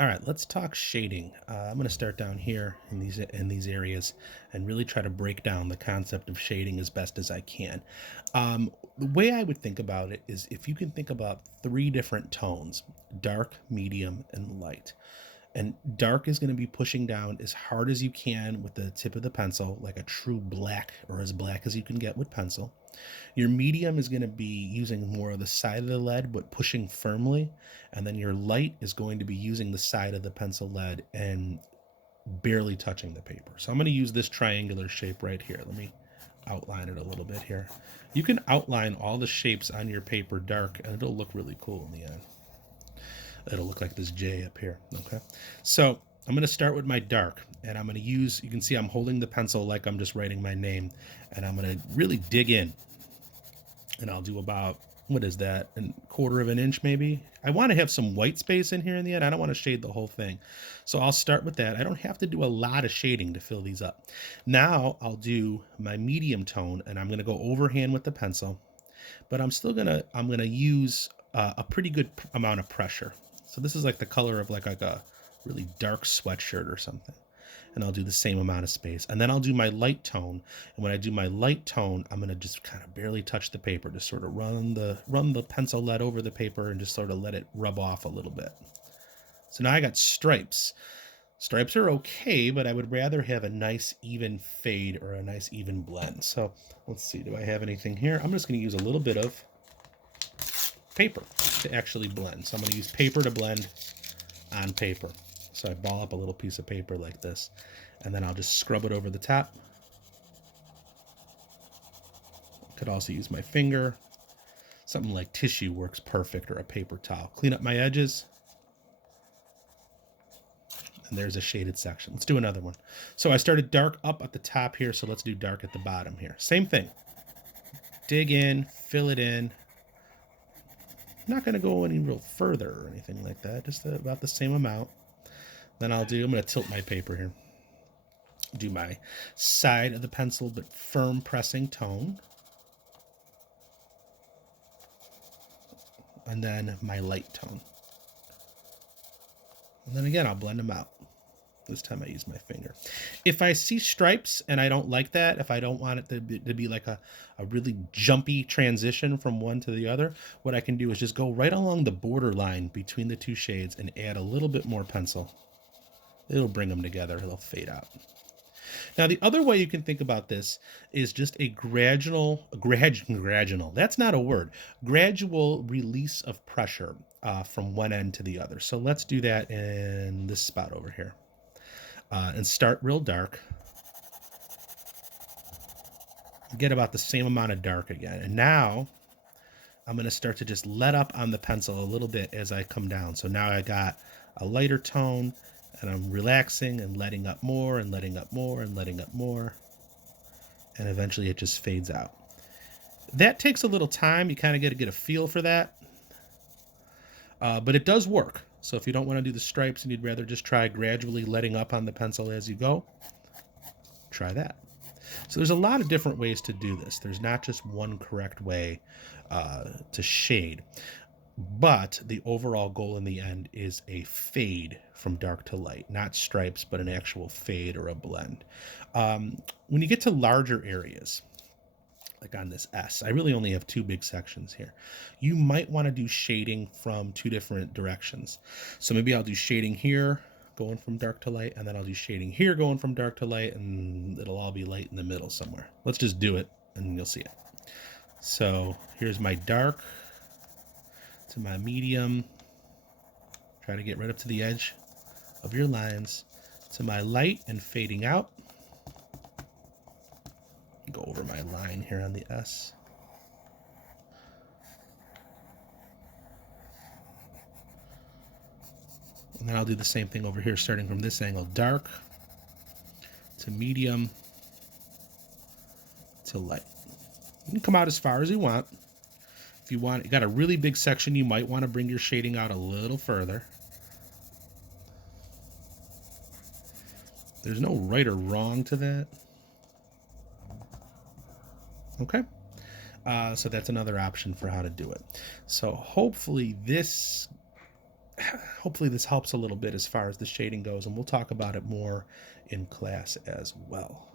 All right, let's talk shading. I'm going to start down here in these areas and really try to break down the concept of shading as best as I can. The way I would think about it is if you can think about three different tones: dark, medium, and light. And dark is going to be pushing down as hard as you can with the tip of the pencil, like a true black, or as black as you can get with pencil. Your medium is going to be using more of the side of the lead, but pushing firmly. And then your light is going to be using the side of the pencil lead and barely touching the paper. So I'm going to use this triangular shape right here. Let me outline it a little bit here. You can outline all the shapes on your paper dark, and it'll look really cool in the end. It'll look like this J up here. Okay. So I'm going to start with my dark, and I'm going to use, you can see I'm holding the pencil like I'm just writing my name, and I'm going to really dig in. And I'll do about, what is that, a quarter of an inch maybe. I want to have some white space in here in the end. I don't want to shade the whole thing, so I'll start with that. I don't have to do a lot of shading to fill these up. Now I'll do my medium tone, and I'm going to go overhand with the pencil, but I'm gonna use a pretty good amount of pressure. So this is like the color of like a really dark sweatshirt or something. And I'll do the same amount of space. And then I'll do my light tone. And when I do my light tone, I'm going to just kind of barely touch the paper, just sort of run the pencil lead over the paper and just sort of let it rub off a little bit. So now I got stripes. Stripes are okay, but I would rather have a nice even fade or a nice even blend. So let's see, do I have anything here? I'm just going to use a little bit of paper to actually blend. So I'm going to use paper to blend on paper. So I ball up a little piece of paper like this, and then I'll just scrub it over the top. Could also use my finger. Something like tissue works perfect, or a paper towel. Clean up my edges. And there's a shaded section. Let's do another one. So I started dark up at the top here, so let's do dark at the bottom here. Same thing. Dig in, fill it in. I'm not going to go any real further or anything like that, just about the same amount. Then I'm going to tilt my paper here. Do my side of the pencil, but firm pressing tone. And then my light tone. And then again, I'll blend them out. This time I use my finger. If I see stripes and I don't like that, if I don't want it to be like a really jumpy transition from one to the other, what I can do is just go right along the border line between the two shades and add a little bit more pencil. It'll bring them together. They'll fade out. Now, the other way you can think about this is just a gradual, that's not a word, gradual release of pressure from one end to the other. So let's do that in this spot over here. And start real dark. Get about the same amount of dark again. And now I'm going to start to just let up on the pencil a little bit as I come down. So now I got a lighter tone, and I'm relaxing and letting up more and letting up more and letting up more. And eventually it just fades out. That takes a little time. You kind of got to get a feel for that. But it does work. So if you don't want to do the stripes and you'd rather just try gradually letting up on the pencil as you go, try that. So there's a lot of different ways to do this. There's not just one correct way to shade. But the overall goal in the end is a fade from dark to light, not stripes, but an actual fade or a blend. When you get to larger areas, like on this S, I really only have two big sections here. You might want to do shading from two different directions. So maybe I'll do shading here going from dark to light, and then I'll do shading here going from dark to light, and it'll all be light in the middle somewhere. Let's just do it and you'll see it. So here's my dark to my medium. Try to get right up to the edge of your lines, to my light and fading out. Go over my line here on the S. And then I'll do the same thing over here, starting from this angle, dark to medium to light. You can come out as far as you want. If you want, you got a really big section, you might want to bring your shading out a little further. There's no right or wrong to that. Okay. So that's another option for how to do it. So hopefully this hopefully this helps a little bit as far as the shading goes, and we'll talk about it more in class as well.